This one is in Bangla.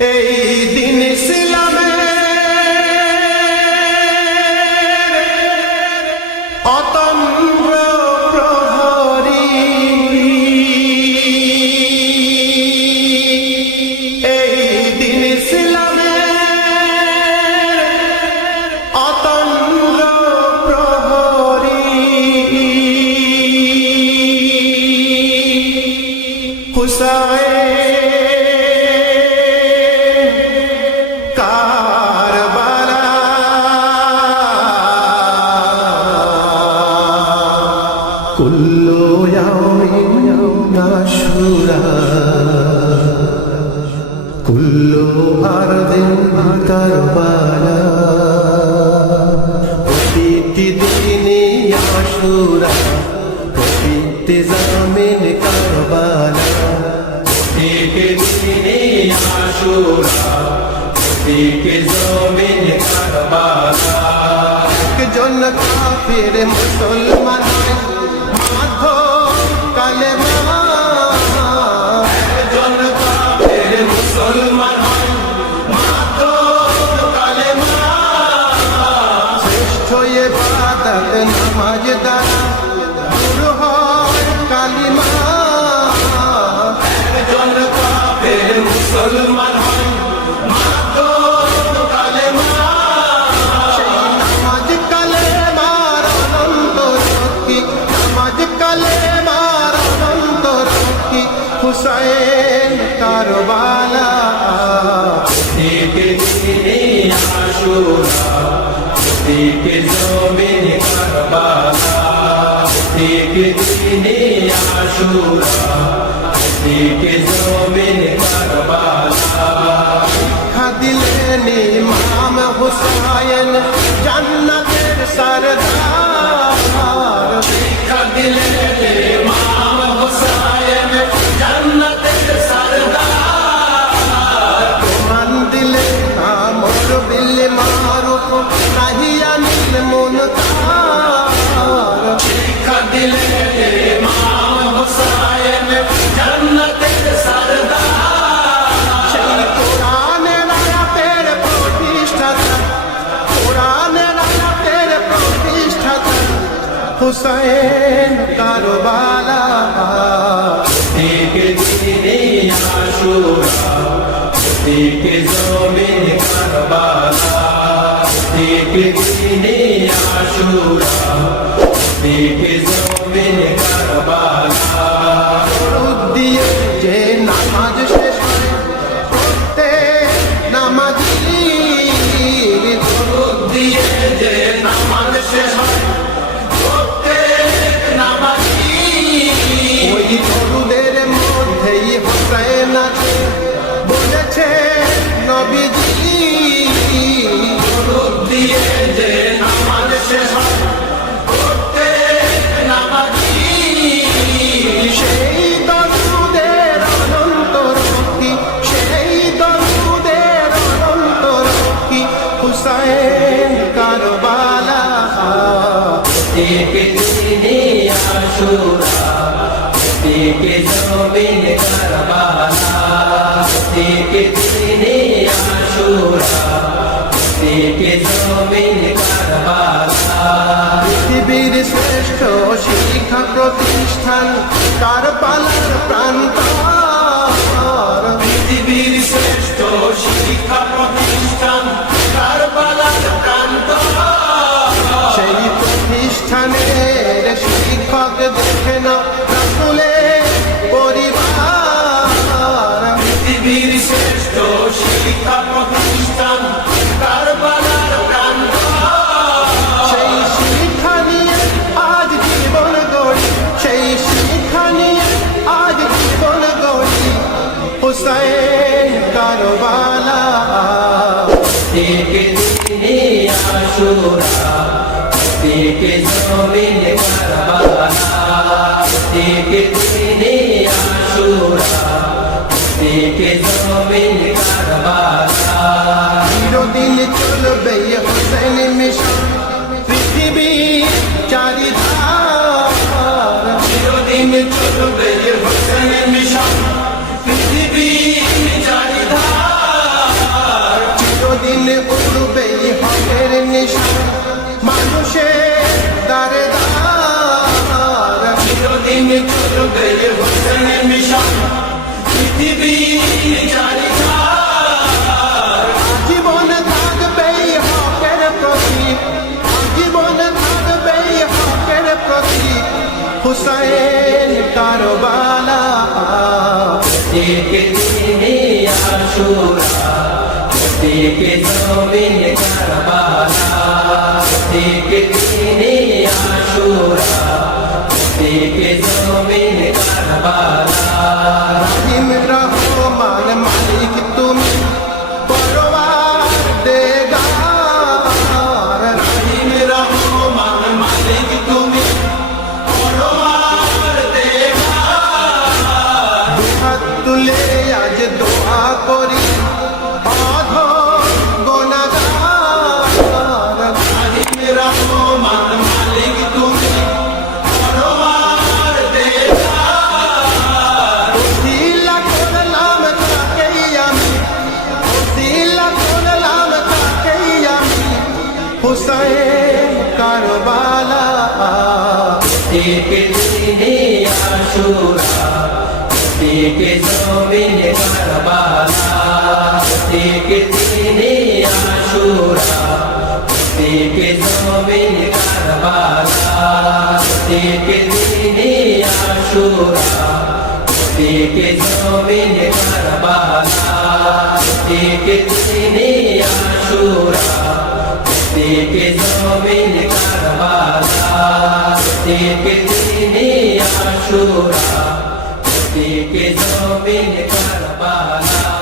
এই দিন ইসলামের অতন্দ্র প্রহরী। এই দিন ইসলামের অতন্দ্র প্রহরী। হুসাইন কারবালা। দিনে আশুরা প্রতিটি জামিন কারবালা। একজন কাফির মুসলমান মাধব কালেমা শ্রেষ্ঠ ইবাদত নামাজ দ্বারা দূর হয় কালিমা। একজন কাফের মুসলমান হয় হুসাইন কারবালা। আশুরা প্রত্যেক জমিন করবালা প্রত্যেক দিনে আশুরা জমিন কারবালা। প্রত্যেক জমিন প্রত্যেক দিনে আশুরা প্রত্যেক জমিন কারবালা প্রত্যেক দিনে আশুরা প্রত্যেক জমিন কারবালা পৃথিবীর শ্রেষ্ঠ শিক্ষা প্রতিষ্ঠান কারবালার প্রান্তর পৃথিবীর শ্রেষ্ঠ শিক্ষা আশুরা প্রত্যেক জমিন কারবালা প্রত্যেক দিনে আশুরা প্রত্যেক জমিন কারবালা চিরদিন চলবে মানুষের দারে চিরদিন চলবে হোসেনের মিশন পৃথিবী জারি জীবন থাকবে হকের প্রতি জীবন থাকবে হকের প্রতি হুসেন কারবালা। আশুরা প্রত্যেক জমিন কারবালা। প্রতীক দিনে আশুরা প্রতীক জমিন কারবালা। দিনে আশুরা প্রতীক জমিন কারবালা প্রতীক দিনে আশুরা প্রতীক জমিন কারবালা প্রতীক দিনে আশুরা প্রত্যেক প্রত্যেক আশুরা প্রতীকে জমিন কারবালা।